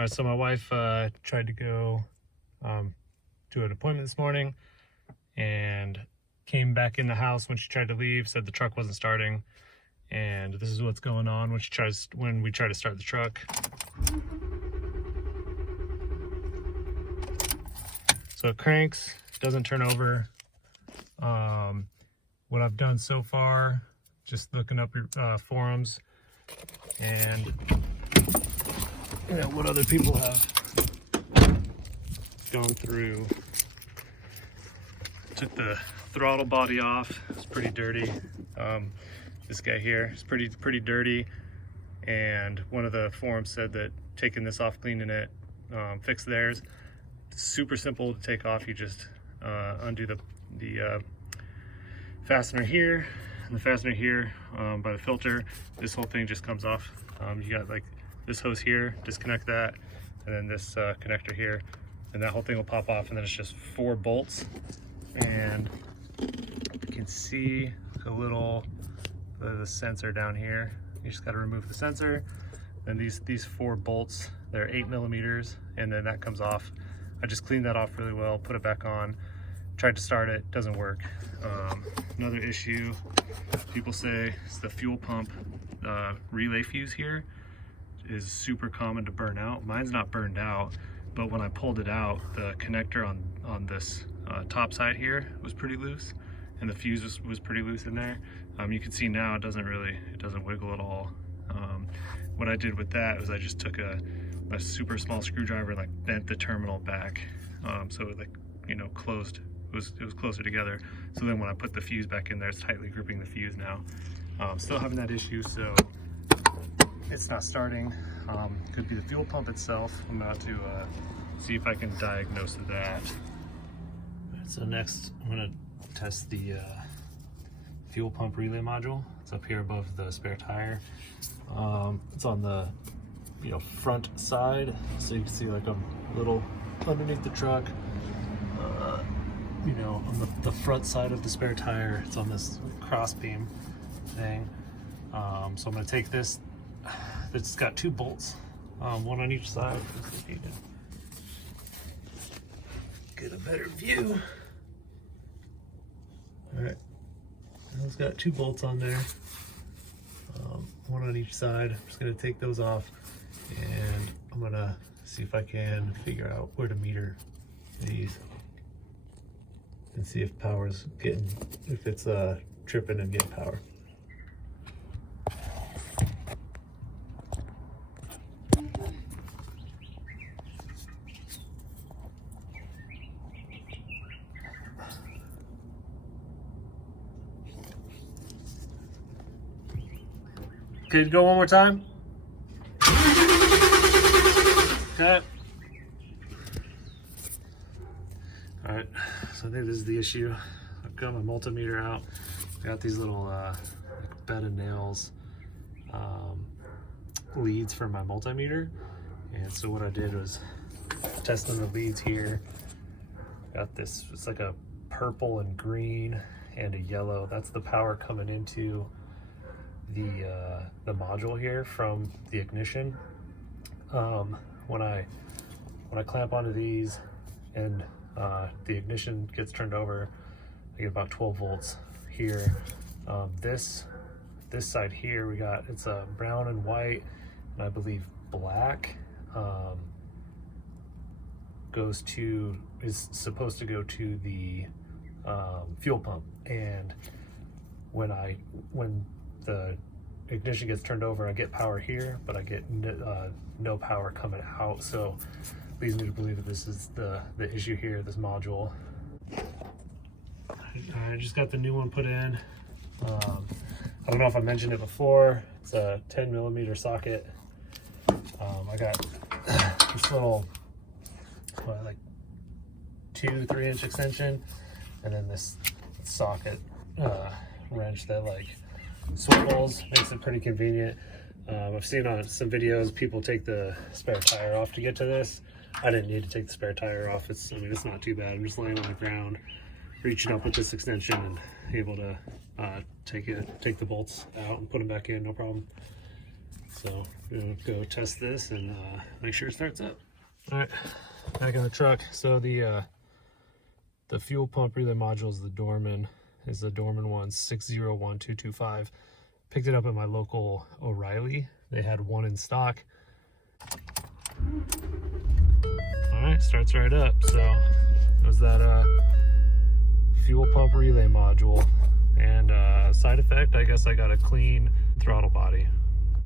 All right, so my wife tried to go to an appointment this morning and came back in the house when she tried to leave, said the truck wasn't starting, and this is what's going on when we try to start the truck. So it cranks, doesn't turn over. What I've done so far, just looking up your forums and what other people have gone through. Took the throttle body off. It's pretty dirty. This guy here is pretty dirty, and one of the forums said that taking this off, cleaning it, fix theirs. It's super simple to take off. You just undo the fastener here and the fastener here by the filter. This whole thing just comes off. You got like this hose here, disconnect that, and then this connector here, and that whole thing will pop off, and then it's just 4 bolts. And you can see a little the sensor down here. You just got to remove the sensor. And these 4 bolts, they're 8mm, and then that comes off. I just cleaned that off really well, put it back on, tried to start it, doesn't work. Another issue people say is the fuel pump relay fuse here is super common to burn out. Mine's not burned out, but when I pulled it out, the connector on this top side here was pretty loose, and the fuse was pretty loose in there. You can see now it doesn't wiggle at all. What I did with that was I just took a super small screwdriver and like bent the terminal back, so it closed. It was closer together. So then when I put the fuse back in there, it's tightly gripping the fuse now. Still having that issue, so it's not starting. Could be the fuel pump itself. I'm about to see if I can diagnose that. So next I'm going to test the fuel pump relay module. It's up here above the spare tire. It's on the front side, so you can see like a little underneath the truck. On the front side of the spare tire, it's on this cross beam thing. So I'm going to take this. It's got 2 bolts, one on each side. Let's see if you can get a better view. All right, it's got 2 bolts on there, one on each side. I'm just going to take those off, and I'm going to see if I can figure out where to meter these and see if power's if it's tripping and getting power. Could you go one more time? Okay. All right, so I think this is the issue. I've got my multimeter out. I got these little like bed of nails leads for my multimeter. And so what I did was testing the leads here. Got this, it's like a purple and green and a yellow. That's the power coming into the module here from the ignition. When I clamp onto these and the ignition gets turned over, I get about 12 volts here. This side here, it's a brown and white, and I believe black is supposed to go to the fuel pump. And when the ignition gets turned over, I get power here, but I get no power coming out. So leads me to believe that this is the issue here, this module. I just got the new one put in. I don't know if I mentioned it before. It's a 10mm socket. I got this little like 2-3 inch extension, and then this socket wrench that like swivels, makes it pretty convenient. I've seen on some videos people take the spare tire off to get to this. I didn't need to take the spare tire off. It's not too bad. I'm just laying on the ground, reaching up with this extension, and able to take the bolts out and put them back in, no problem. So we're gonna go test this and make sure it starts up. All right, back in the truck. So the fuel pump relay module is the Dorman. Is the Dorman one 601225. Picked it up at my local O'Reilly. They had one in stock. All right, starts right up. So there's that fuel pump relay module. And side effect, I guess I got a clean throttle body.